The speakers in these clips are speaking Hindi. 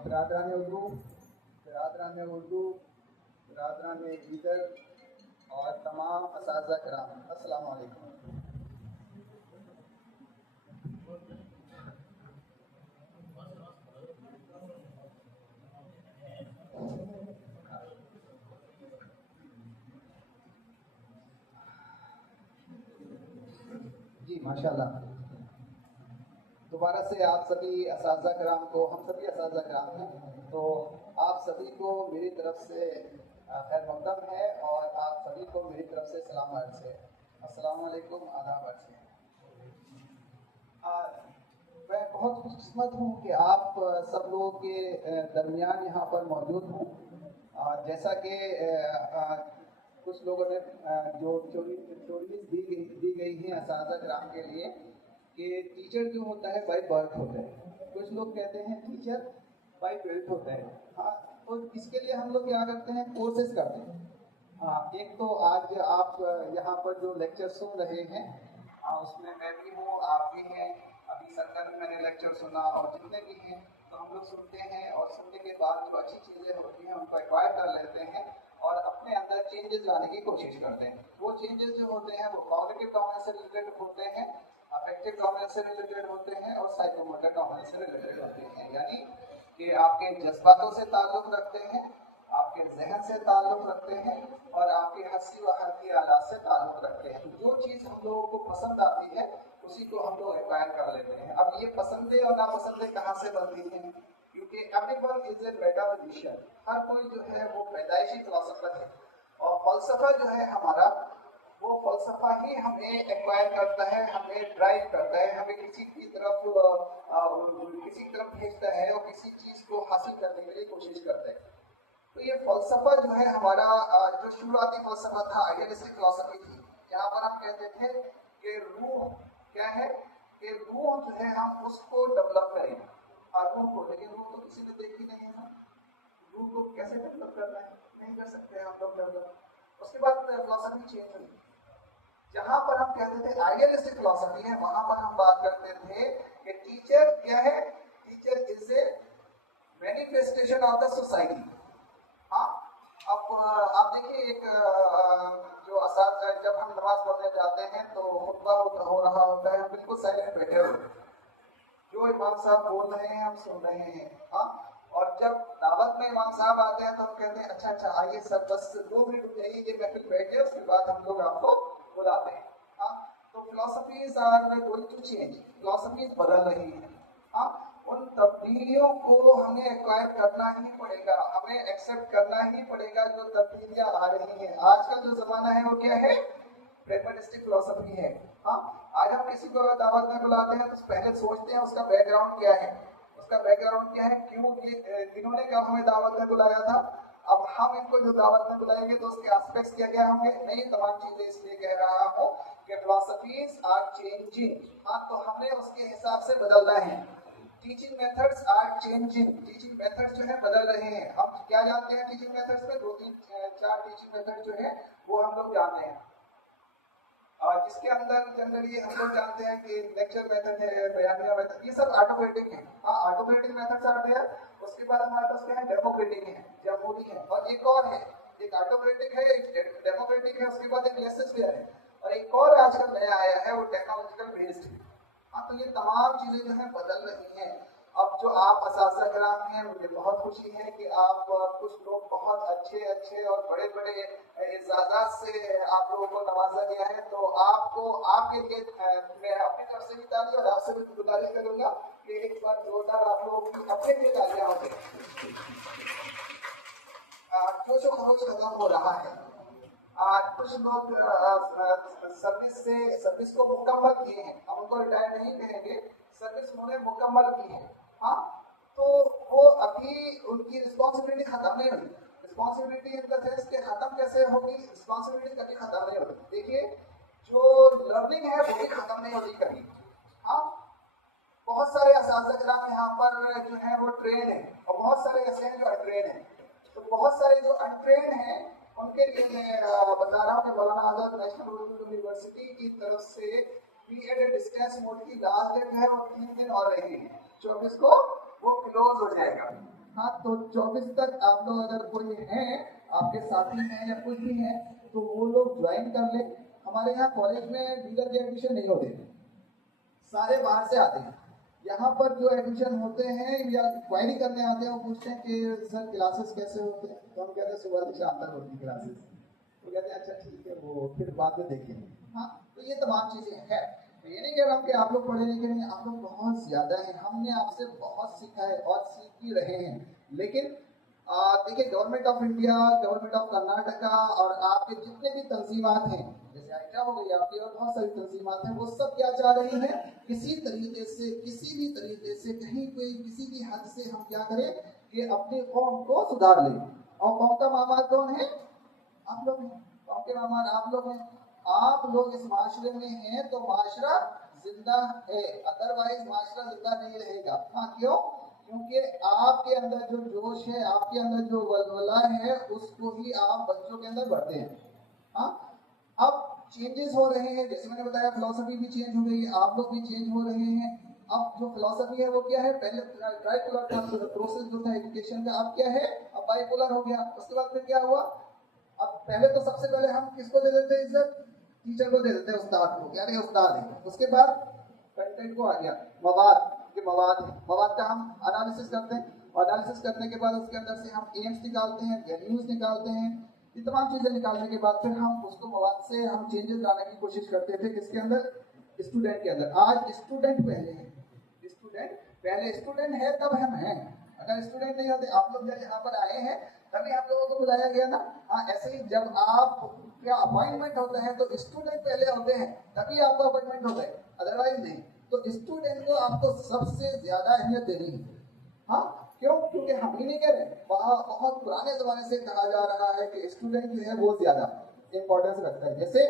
बिरादरान उर्दू, बिरादरान उर्दू, बिरादरान दीगर और तमाम असातिज़ा किराम, अस्सलाम वालेकुम। जी माशाल्लाह, दोबारा से आप सभी असातिज़ा किराम को, हम सभी असातिज़ा किराम हैं, तो आप सभी को मेरी तरफ से खैर मक़दम है और आप सभी को मेरी तरफ से सलाम अर्ज़ है। अस्सलाम वालेकुम, आदाब अर्ज़ है। मैं बहुत खुशकिस्मत हूँ कि आप सब लोगों के दरमियान यहाँ पर मौजूद हूँ। जैसा कि कुछ लोगों ने जो थ्योरीज दी गई हैं असातिज़ा किराम के लिए कि टीचर जो होता है बाय बर्थ होता है, कुछ लोग कहते हैं टीचर बाय बिल्ट होता है। हाँ, तो इसके लिए हम लोग क्या करते हैं, कोर्सेज करते हैं। एक तो आज आप यहाँ पर जो लेक्चर सुन रहे हैं उसमें मैं भी हूँ, आप भी हैं। अभी संगठन में मैंने लेक्चर सुना और जितने भी हैं तो हम लोग सुनते हैं और सुनने के बाद जो अच्छी चीज़ें होती हैं उनको एक्वायर कर लेते हैं और अपने अंदर चेंजेस लाने की कोशिश करते हैं। वो चेंजेस जो होते हैं वो कॉग्निटिव डोमेन से रिलेटेड होते हैं, अफेक्टिव डोमेन से रिलेटेड होते हैं और साइकोमोटर डोमेन से रिलेटेड होते हैं। यानी कि आपके जज्बातों से ताल्लुक़ रखते हैं, आपके जहन से ताल्लुक़ रखते हैं और आपके हंसी व हल्की आलात से ताल्लुक़ रखते हैं। जो चीज़ हम लोगों को पसंद आती है उसी को हम लोग एक्वायर कर लेते हैं। अब ये पसंदें और नापसंदें कहाँ से बनती हैं? क्योंकि एवरीवन इज ए मेटाफिजिशियन, हर कोई जो है वो पैदाइशी फिलोसोफर है और फलसफा जो है हमारा, वो फलसफा ही हमें एक्वायर करता है, हमें ड्राइव करता है, हमें किसी की तरफ भेजता है और किसी चीज़ को हासिल करने के लिए कोशिश करता है। तो ये फलसफा जो है हमारा, जो शुरुआती फलसफा था, आइडियलिस्टिक फिलॉसफी थी, यहाँ पर हम कहते थे कि रूह क्या है, कि रूह जो है हम उसको डेवलप करें, रूह को, लेकिन रूह तो किसी ने देखी नहीं है। रूह को कैसे डेवलप करना है, नहीं कर सकते हम लोग डेवलप। उसके बाद फिलॉसफी चेंज हुई, जहाँ पर हम कहते थे आइडियलिस्टिक फिलॉसफी है, वहाँ पर हम बात करते थे कि टीचर क्या है, teacher is a manifestation of the society. हाँ, अब आप देखिए, एक जो असाद, जब हम नमाज पढ़ने जाते हैं तो खुतबा हो रहा होता है, हम बिल्कुल साइलेंट बैठे हुए, जो इमाम साहब बोल रहे हैं हम सुन रहे हैं। हाँ, और जब दावत में इमाम साहब आते हैं तो हम कहते हैं अच्छा आइए सर, बस 2 मिनट रुक जाइए, ये महफिल बैठ जाए, उसके बाद हम लोग आपको बुलाते हैं। हाँ, तो philosophies are going to change, philosophies बदल रही है। हाँ, उन तब्दीलियों को हमें एक्वायर करना ही पड़ेगा, हमें एक्सेप्ट करना ही पड़ेगा जो तब्दीलियां आ रही हैं। आज का जो जमाना है वो क्या है, प्रेगमेटिस्टिक फिलॉसफी है। हाँ, आज हम किसी को दावत में बुलाते हैं तो पहले सोचते हैं उसका बैकग्राउंड क्या है, उसका बैकग्राउंड क्या है, क्यों ये इन्होंने कब हमें दावत में बुलाया था, अब हम इनको जो दावत में बुलाएंगे तो उसके एस्पेक्ट्स क्या क्या होंगे। नहीं, तमाम चीजें इसलिए कह रहा हूँ कि फिलॉसफीज आर चेंजिंग। हाँ, तो हमें उसके हिसाब से बदलना है। Teaching methods are changing, teaching methods जो है बदल रहे हैं। हम क्या जानते हैं टीचिंग मेथड्स में, 2-3-4 टीचिंग मेथड जो है वो हम लोग जानते हैं, जिसके अंदर जनरली हम लोग जानते हैं कि लेक्चर मेथड है, बयानिया मेथड, ये सब ऑटोक्रेटिक है। हाँ, ऑटोक्रेटिक मेथड्स आर देयर। उसके बाद हमारे पास क्या है, डेमोक्रेटिक है, जमहूरी है, और एक और है, एक ऑटोक्रेटिक है, एक डेमोक्रेटिक है, उसके बाद एक लेसेस-फेयर है, और एक और आजकल नया आया है वो टेक्नोलॉजिकल बेस्ड है। हाँ, तो ये तमाम चीजें जो है बदल रही हैं। अब जो आप असातिज़ा किराम हैं, मुझे बहुत खुशी है कि आप कुछ लोग बहुत अच्छे और बड़े इज़्ज़ाज़ात से आप लोगों को नवाजा गया है, तो आपको, आपके लिए मैं अपनी तरफ से भी ताली और आपसे भी गुजारिश करूंगा कि एक बार जोरदार आप लोगों की अपने लिए तालियां हो गई। जोशो खरोश खत्म हो रहा है। कुछ लोग सर्विस को मुकम्मल किए हैं, हम उनको रिटायर नहीं कहेंगे, सर्विस उन्होंने मुकम्मल की है। हाँ, तो वो अभी उनकी रिस्पॉन्सिबिलिटी खत्म नहीं हुई। रिस्पॉन्सिबिलिटी इन द सेंस के खत्म कैसे होगी, रिस्पॉन्सिबिलिटी कभी खत्म नहीं होती। देखिए, जो लर्निंग है वो भी खत्म नहीं होती कभी। हाँ, बहुत सारे असातिज़ा किराम यहाँ पर जो है वो ट्रेन है और बहुत सारे ऐसे हैं जो अनट्रेन हैं। तो बहुत सारे जो अनट्रेन हैं उनके लिए मैं बता रहा हूँ कि मौलाना आज़ाद नेशनल उर्दू यूनिवर्सिटी की तरफ से बीएड डिस्टेंस मोड की लास्ट डेट है वो 3 दिन और रहेगी, 24 को वो क्लोज हो जाएगा। हाँ, तो 24 तक आप लोग अगर कोई हैं, आपके साथी हैं या कुछ भी हैं, तो वो लोग ज्वाइन कर ले। हमारे यहाँ कॉलेज में लीडर के एडमिशन नहीं होते, सारे बाहर से आते हैं। यहाँ पर जो एडमिशन होते हैं या क्वायरी करने आते हैं, वो पूछते हैं कि सर क्लासेस कैसे होते हैं, तो हम कहते हैं सुबह से शाम तक होती क्लासेस। तो कहते हैं अच्छा ठीक है, वो फिर बाद में देखेंगे। हाँ, तो ये तमाम चीजें हैं। ये नहीं कह रहा हूँ कि आप लोग पढ़े लिखे नहीं, आप लोग बहुत ज्यादा हैं, हमने आपसे बहुत सीखा है और सीख भी रहे हैं। लेकिन देखिए, government of India, government of Karnataka और आपके जितने भी तंजीमात हैं, जैसे आइटा हो गई आपकी और बहुत सारी तंजीमात हैं, वो सब क्या चाह रही हैं, किसी तरीके से, किसी भी तरीके से, कहीं कोई किसी भी हद से हम क्या करें कि अपनी कौम को सुधार लें। और कौम का मामा कौन है? आप लोग हैं। कौम के मामा आप लोग हैं। आप लोग इस माशरे में हैं तो माशरा जिंदा है, अदरवाइज माशरा जिंदा नहीं रहेगा। हाँ, क्यों? क्योंकि आपके अंदर जो जोश है, आपके अंदर जो वलवला है, उसको ही आप बच्चों के अंदर भरते हैं। हाँ, अब चेंजेस हो रहे हैं, जैसे मैंने बताया फिलॉसफी भी चेंज हो गई है, आप लोग भी चेंज हो रहे हैं। अब जो फिलॉसफी है वो क्या है, पहले ट्राइपोलर था प्रोसेस जो था एजुकेशन का, अब क्या है, अब बाइपोलर हो गया। उसके बाद फिर क्या हुआ, अब पहले तो सबसे पहले हम किसको दे देते हैं इज्जत? टीचर को दे देते हैं, उस्ताद को, यानी उस्ताद है। उसके बाद कंटेंट को आ गया, मवाद के मवाद है, मवाद का हम एनालिसिस करते हैं, और एनालिसिस करने के बाद उसके अंदर से हम एम्स निकालते हैं, वैल्यूज निकालते हैं, ये तमाम चीजें निकालने के बाद फिर हम उसको मवाद से हम चेंजेस लाने की कोशिश करते थे। किसके अंदर? स्टूडेंट के अंदर। आज स्टूडेंट पहले है, स्टूडेंट पहले, स्टूडेंट है तब हम हैं। अगर स्टूडेंट नहीं होते, आप लोग जब यहाँ पर आए हैं तभी आप लोगों को बुलाया गया ना। हाँ, ऐसे ही जब आप क्या अपॉइंटमेंट होता है तो स्टूडेंट पहले होते हैं, तभी आपको अपॉइंटमेंट होता है, अदरवाइज नहीं। तो स्टूडेंट को आपको सबसे ज्यादा अहमियत देनी है। हाँ, क्यों? क्योंकि हम ही नहीं कह रहे, बहुत पुराने जमाने से कहा जा रहा है कि स्टूडेंट जो है वो ज्यादा इंपॉर्टेंस रखता है। जैसे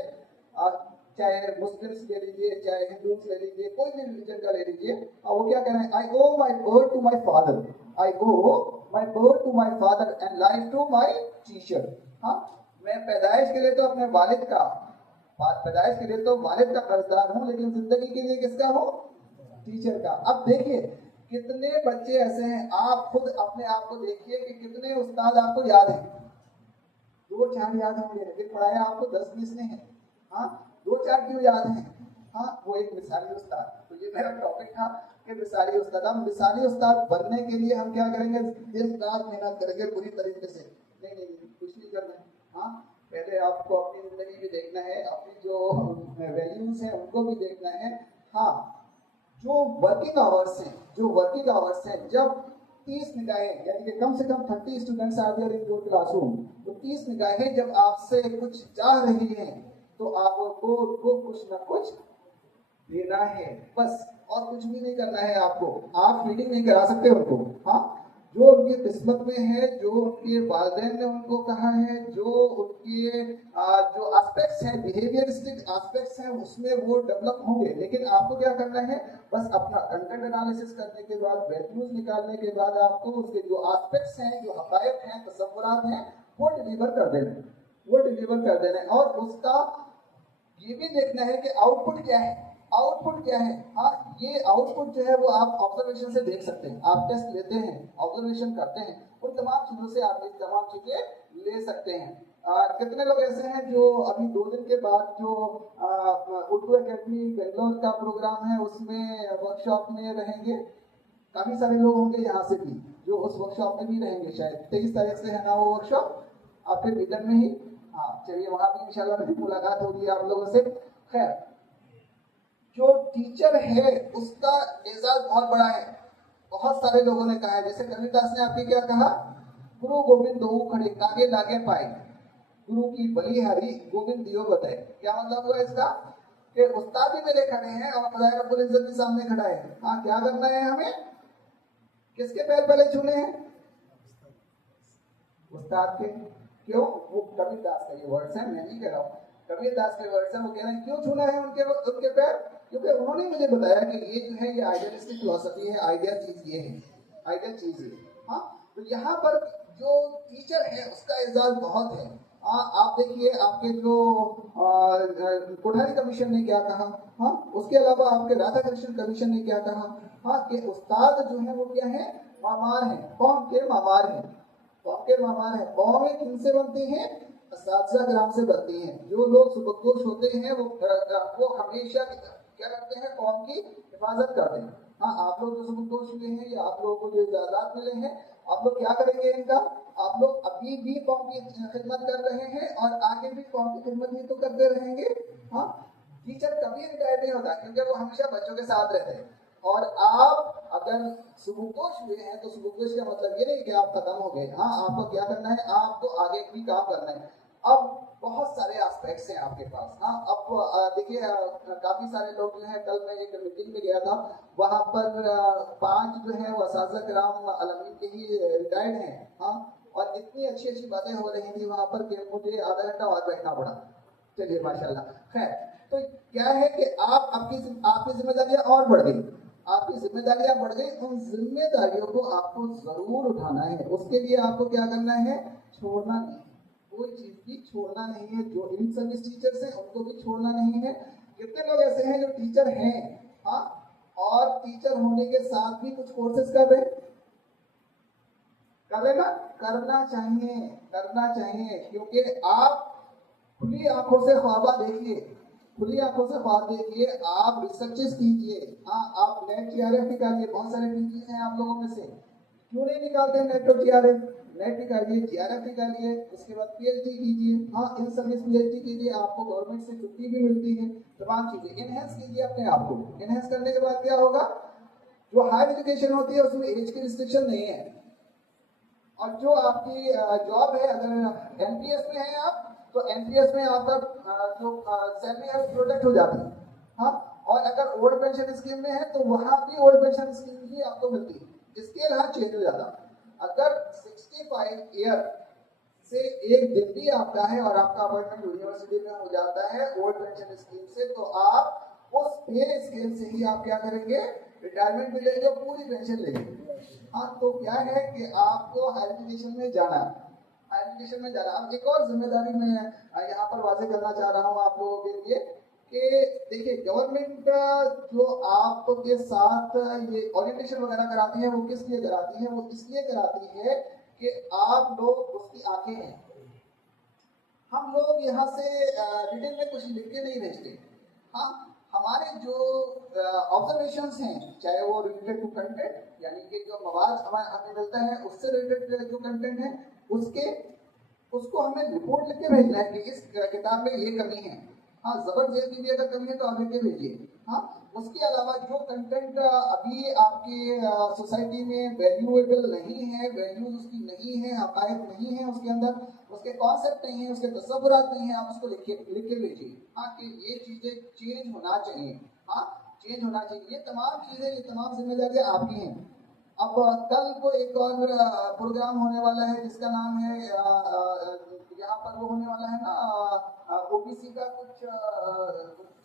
चाहे मुस्लिम्स ले लीजिए, चाहे हिंदूस ले लीजिए, कोई भी रिलीजन का ले लीजिए, वो क्या कह रहे हैं, I owe my birth to my father, I go my birth to my father and life to my teacher. हाँ, मैं पैदाइश के लिए तो अपने वालिद का, पैदाइश के लिए तो वालिद का कर्जदार हूँ, लेकिन जिंदगी के लिए किसका हूँ? टीचर का। अब देखिए कितने बच्चे ऐसे हैं, आप खुद अपने आप को देखिए कि कितने उस्ताद आपको याद है, 2-4 याद होंगे, लेकिन पढ़ाया आपको 10-20 ने हैं। हाँ, 2-4 क्यों याद हैं? हाँ, वो एक मिसाली उस्ताद। तो ये मेरा टॉपिक था कि मिसाली उस्ताद। हम मिसाली उस्ताद बनने के लिए हम क्या करेंगे, दिन रात मेहनत करेंगे पूरी तरीके से। नहीं नहीं, कुछ नहीं करना है। हाँ, पहले आपको अपनी जिंदगी भी देखना है, अपनी जो वैल्यूज हैं उनको भी देखना है। हाँ, जो वर्किंग आवर्स हैं, जब 30 निगाहें, यानी कि कम से कम 30 students are there in your classroom, तो 30 निगाहें जब आपसे कुछ चाह रही हैं, तो आपको कुछ ना कुछ देना है, बस, और कुछ भी नहीं करना है। आपको आप फीडिंग नहीं करा सकते उनको। हाँ, जो उनकी किस्मत में है, जो उनके वालिदैन ने उनको कहा है, जो उनके जो एस्पेक्ट्स हैं, बिहेवियरिस्टिक एस्पेक्ट्स हैं, उसमें वो डेवलप होंगे। लेकिन आपको क्या करना है, बस अपना कंटेंट एनालिसिस करने के बाद, वैल्यूज निकालने के बाद, आपको उसके जो एस्पेक्ट्स हैं, जो हकायक हैं, तसव्वुरात हैं, वो डिलीवर कर देना है। और उसका ये भी देखना है कि आउटपुट क्या है। हाँ, ये आउटपुट जो है वो आप ऑब्जर्वेशन से देख सकते हैं। आप टेस्ट लेते हैं, ऑब्जर्वेशन करते हैं, उन तमाम चीजों से आप ये तमाम चीजें ले सकते हैं। कितने लोग ऐसे हैं जो अभी 2 दिन के बाद जो उर्दू एकेडमी बेंगलोर का प्रोग्राम है उसमें वर्कशॉप में रहेंगे? काफी सारे लोग होंगे यहाँ से भी जो उस वर्कशॉप में भी रहेंगे। शायद 23 तारीख से है ना वो वर्कशॉप, आपके बीदर में ही। हाँ, चलिए, वहां भी इंशाल्लाह मुलाकात होगी आप लोगों से। खैर, जो टीचर है उसका एजाज बहुत बड़ा है। बहुत सारे लोगों ने कहा है, जैसे कबीरदास ने आपके क्या कहा, गुरु गोविंद दो खड़े कागे लागे पाए, गुरु की बलिहारी गोविंद दियो बताए। क्या मतलब हुआ इसका, कि उस्ताद भी मेरे खड़े हैं और खुदा रब्बुल इज्जत भी सामने खड़ा है। हाँ, क्या करना है हमें, किसके पैर पहले छूने हैं? उस्ताद के। क्यों? वो कबीरदास का ये वर्ड्स है, मैं नहीं कह रहा हूँ, कबीरदास के वर्ड्स हैं। वो कह रहे हैं क्यों छूना है उनके पैर, क्योंकि उन्होंने मुझे बताया कि ये जो है ये आइडियलिस्टिक फिलॉसफी है, आइडिया चीज ये है। हाँ, तो यहाँ पर जो टीचर है उसका एजाज बहुत है। आप देखिए, आपके जो कोठारी कमीशन ने क्या कहा, हाँ, उसके अलावा आपके राधा कृष्ण कमीशन ने क्या कहा, हाँ कि उस्ताद जो है वो क्या है, मामार हैं, कौम के मामार हैं, कौम के मामार हैं। कौमें किनसे बनती हैं, असातिज़ा किराम से बनती हैं। जो लोग सुबकदोश होते हैं वो हमेशा क्या करते हैं, कौम की हिफाजत करते हैं। हाँ, आप लोग जो सुबकदोश हुए हैं या आप लोगों को जो इजाज़त मिले हैं, आप लोग क्या करेंगे इनका, आप लोग अभी भी कौम की खिदमत कर रहे हैं और आगे भी कौम की खिदमत ही तो करते रहेंगे। हाँ, टीचर कभी रिटायर नहीं होता क्योंकि वो हमेशा बच्चों के साथ रहते हैं। और आप अगर सुबकदोश हुए हैं तो सुबकदोश का मतलब ये नहीं कि आप खत्म हो गए। हाँ, आपको क्या करना है, आपको आगे भी काम करना है। अब बहुत सारे एस्पेक्ट्स हैं आपके पास। हाँ, अब देखिए काफी सारे लोग जो है, कल मैं एक मीटिंग में गया था, वहां पर 5 जो है वो असातिज़ा किराम अलमीन के ही रिटायर्ड हैं। हाँ, और इतनी अच्छी अच्छी बातें हो रही थी वहां पर कि मुझे आधा घंटा और बैठना पड़ा। चलिए माशाल्लाह, खैर। तो क्या है कि आपकी जिम्मेदारियां और बढ़ गई, आपकी जिम्मेदारियां बढ़ गई। उन जिम्मेदारियों को आपको जरूर उठाना है। उसके लिए आपको क्या करना है, छोड़ना नहीं, कोई चीज भी छोड़ना नहीं है। जो इन सर्विस टीचर्स हैं उनको भी छोड़ना नहीं है। कितने लोग ऐसे हैं जो टीचर हैं, हाँ, और टीचर होने के साथ भी कुछ कोर्सेज कर रहे हैं, कर रहे ना, करना चाहिए, करना चाहिए। क्योंकि आप खुली आंखों से ख्वाबा देखिए, खुली आंखों से ख्वाब देखिए, आप रिसर्चेस कीजिए। हाँ, आप नेट जीआरएफ निकालिए, बहुत सारे पीजीज हैं आप लोगों में से, क्यों नहीं निकालते नेट और जीआरएफ, नेट निकालिए, जीआरएफ निकालिए, उसके बाद पीएचडी कीजिए। हाँ, इन सर्विस पीएचडी कीजिए, आपको गवर्नमेंट से छुट्टी भी मिलती है, तमाम चीजें इनहेंस कीजिए अपने आप को। इनहेंस करने के बाद क्या होगा, जो हायर एजुकेशन होती है उसमें एज की रिस्ट्रिक्शन नहीं है। और जो आपकी जॉब है, अगर एनपीएस में है आप, तो एनपीएस में आपका जो सैलरी है प्रोटेक्ट हो जाती है। हाँ, और अगर ओल्ड पेंशन स्कीम में है तो वहां भी ओल्ड पेंशन स्कीम ही आपको मिलती है। इसके यहाँ चेंज हो जाता। अगर 65 ईयर से एक दिन भी आपका है और आपका अपॉइंटमेंट यूनिवर्सिटी में हो जाता है ओल्ड पेंशन स्कीम से, तो आप उस पे स्केल से ही आप क्या करेंगे, रिटायरमेंट मिलेंगे और पूरी पेंशन लेंगे। हाँ, तो क्या है कि आपको हायर एजुकेशन में जाना, हायर एजुकेशन में जाना। अब एक और जिम्मेदारी मैं यहाँ पर वाजे करना चाह रहा हूँ आप लोगों के लिए कि देखिए, गवर्नमेंट जो आपके साथ ये ओरिएंटेशन वगैरह कराती है, वो किस लिए कराती है, वो इसलिए कराती है कि आप लोग उसकी आंखें हैं। हम लोग यहाँ से रिटन में कुछ लिख के नहीं भेजते। हाँ, हमारे जो ऑब्जर्वेशंस हैं, चाहे वो रिलेटेड टू कंटेंट, यानी कि जो मवाद हमें मिलता है उससे रिलेटेड जो कंटेंट है उसको हमें रिपोर्ट लिख के भेजना है कि इस किताब में ये कमी है। हाँ, जबरदस्त की भी अगर कमी है तो आप लिख के भेजिए। हाँ, उसके अलावा जो कंटेंट अभी आपके सोसाइटी में वैल्यूएबल नहीं है, वैल्यूज उसकी नहीं है, हकायक नहीं है उसके अंदर, उसके कॉन्सेप्ट नहीं है, उसके तस्वुरात नहीं है, आप उसको लिख के भेजिए। हाँ, कि ये चीजें चेंज होना चाहिए। हाँ, चेंज होना चाहिए। ये तमाम चीजें, ये तमाम जिम्मेदारियां आपकी हैं। अब कल को एक और प्रोग्राम होने वाला है जिसका नाम है यहाँ पर वो होने वाला है ना, ओबीसी का कुछ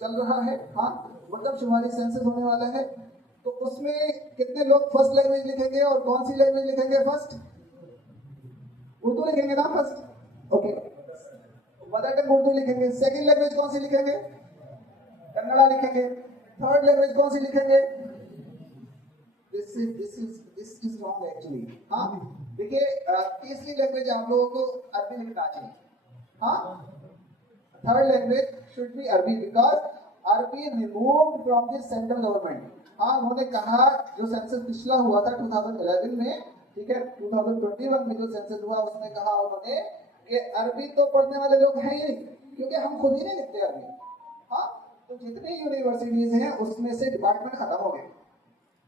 चल रहा है। हाँ, मतलब शुमारी सेंसस होने वाला है। तो उसमें कितने लोग फर्स्ट लैंग्वेज लिखेंगे और कौन सी लैंग्वेज लिखेंगे, फर्स्ट उर्दू लिखेंगे ना, first okay, mother tongue Urdu लिखेंगे। सेकंड लैंग्वेज कौन सी लिखेंगे, कन्नड़ा लिखेंगे। थर्ड लैंग्वेज कौन सी लिखेंगे, दिस इज रॉन्ग एक्चुअली। हाँ, देखिए, तीसरी लैंग्वेज आप लोगों को अरबी लिखना चाहिए। हाँ, थर्ड लैंग्वेज शुड बी अरबी, बिकॉज अरबी removed from the central government. हाँ, उन्होंने कहा, जो सेंसस पिछला हुआ था 2011 में, ठीक है, 2021 में जो सेंसस हुआ उसमें कहा उन्होंने कि अरबी तो पढ़ने वाले लोग हैं ही, क्योंकि हम खुद ही नहीं लिखते अरबी। हाँ, तो जितनी यूनिवर्सिटीज हैं उसमें से डिपार्टमेंट खत्म हो गए।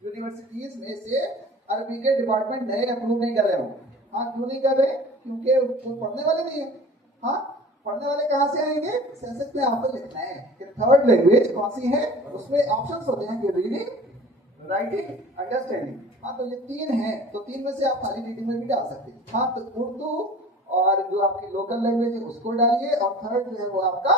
यूनिवर्सिटीज में से अरबी के डिपार्टमेंट नए अप्रूव नहीं कर रहे हो। हाँ, क्यों नहीं कर रहे, क्योंकि वो पढ़ने वाले नहीं है। हाँ, पढ़ने वाले कहाँ से आएंगे, सेंसस में आपको लिखना है कि थर्ड लैंग्वेज कौन सी है। उसमें ऑप्शंस होते हैं कि रीडिंग, राइटिंग, अंडरस्टैंडिंग। हाँ, तो ये 3 हैं, तो 3 में से आप खाली रीडिंग में भी डाल सकते हैं। हाँ, तो उर्दू और जो आपकी लोकल लैंग्वेज है उसको डालिए, और थर्ड जो है वो आपका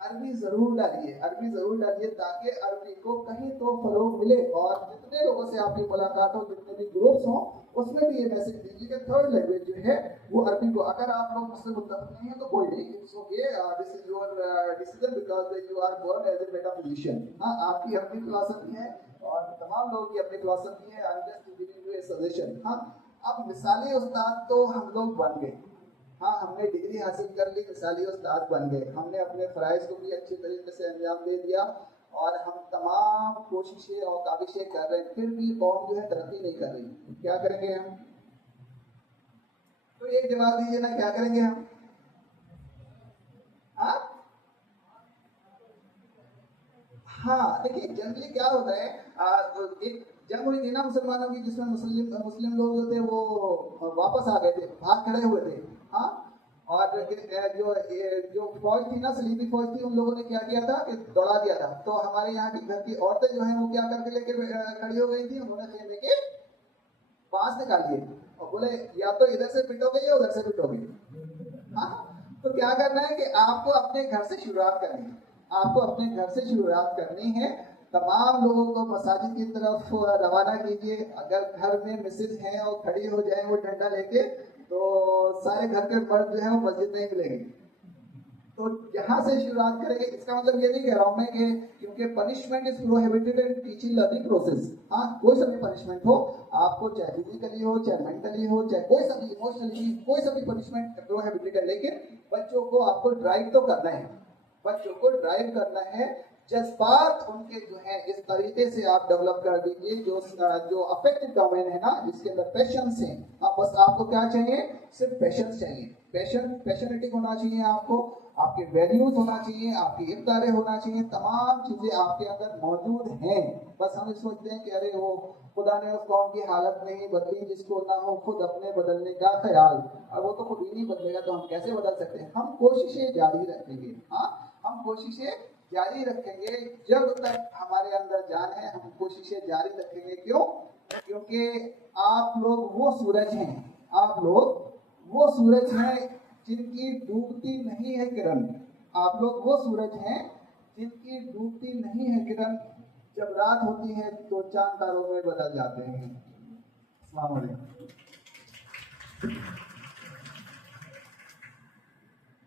अरबी जरूर डालिए, अरबी जरूर डालिए, ताकि अरबी को कहीं तो फरोग मिले। और जितने लोगों से आपकी मुलाकात हो, जितने भी ग्रुप्स हों, उसमें भी ये मैसेज दीजिए कि थर्ड लैंग्वेज जो है वो अरबी को। अगर आप लोग मुझसे मुत्तफिक नहीं है तो कोई नहीं, it's okay, this is your decision, because you are born as a metaphysician. हाँ, आपकी अपनी फिलॉसफी है, और तमाम लोगों की अपनी फिलॉसफी है। I just giving U A suggestion. हाँ, अब मिसाली उस्ताद तो हम लोग बन गए। हाँ, हमने डिग्री हासिल कर ली, मिसाली उस्ताद बन गए, हमने अपने फ़राइज़ को भी अच्छी तरीके से अंजाम दे दिया और हम तमाम कोशिशें और काविशें कर रहे हैं, फिर भी कौम जो है तरक्की नहीं कर रही। क्या करेंगे हम? तो एक जवाब दीजिए ना, क्या करेंगे हम? हाँ हाँ, देखिए जनरली क्या होता है, एक जंग हुई थी ना मुसलमानों की, जिसमें मुस्लिम मुस्लिम लोग जो थे वो वापस आ गए थे, भाग खड़े हुए थे। हाँ, और जो फौज थी ना, सलीबी फौज थी, उन लोगों ने क्या किया था कि दौड़ा दिया था। तो हमारे यहाँ की घर की औरतें जो हैं वो क्या करके लेके खड़ी हो गई थी, उन्होंने खेमे के बांस निकाल दिए और बोले या तो इधर से पिटोगे या उधर से पिटोगे। हाँ, तो क्या करना है कि आपको अपने घर से शुरुआत करनी है, आपको अपने घर से शुरुआत करनी है। तमाम लोगों को मसाजिद की तरफ रवाना कीजिए। अगर घर में मिसेज हैं और खड़ी हो जाए वो डंडा लेके, तो सारे घर के मर्द जो है वो मस्जिद नहीं मिलेंगे। तो यहाँ से शुरुआत करेंगे। इसका मतलब ये नहीं कह रहा हूँ मैं कि क्योंकि punishment is prohibited in teaching learning process. हाँ, कोई सा भी पनिशमेंट हो, आपको चाहे फिजिकली हो, चाहे मेंटली हो, चाहे कोई सा भी इमोशनली, कोई सा भी पनिशमेंट प्रोहिबिटेड है, लेकिन बच्चों को आपको ड्राइव तो करना है, बच्चों को ड्राइव करना है। जज्बात उनके जो है इस तरीके से आप डेवलप कर दीजिए, जो अफेक्टिव डोमेन है ना, जिसके अंदर पैशंस हैं। हाँ, बस आपको क्या चाहिए? सिर्फ पैशंस चाहिए। पैशनेटिक होना चाहिए आपको, आपके वैल्यूज होना चाहिए, आपकी इक़्तिदारें होना चाहिए, तमाम चीजें आपके अंदर मौजूद हैं। बस हम सोचते हैं कि अरे वो खुदा ने उस कौम की हालत नहीं बदली जिसको ना हो खुद अपने बदलने का ख्याल, और वो तो खुद ही नहीं बदलेगा तो हम कैसे बदल सकते हैं? हम कोशिशें जारी रखेंगे। हाँ, हम कोशिशें जारी रखेंगे जब तक हमारे अंदर जान है, हम कोशिशें जारी रखेंगे। क्यों? क्योंकि आप लोग वो सूरज हैं, आप लोग वो सूरज हैं जिनकी डूबती नहीं है किरण। आप लोग वो सूरज हैं जिनकी डूबती नहीं है किरण। जब रात होती है तो चांद तारों में बदल जाते हैं। अस्सलाम वालेकुम।